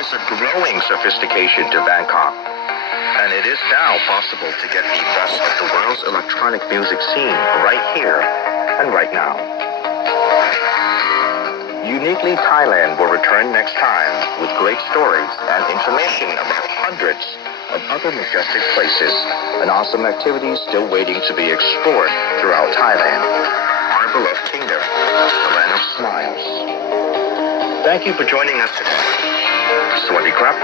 brings a growing sophistication to Bangkok. And it is now possible to get the best of the world's electronic music scene right here and right now. Uniquely Thailand will return next time with great stories and information about hundreds of other majestic places and awesome activities still waiting to be explored throughout Thailand, our beloved kingdom, the land of smiles. Thank you for joining us today. Sawadee krap.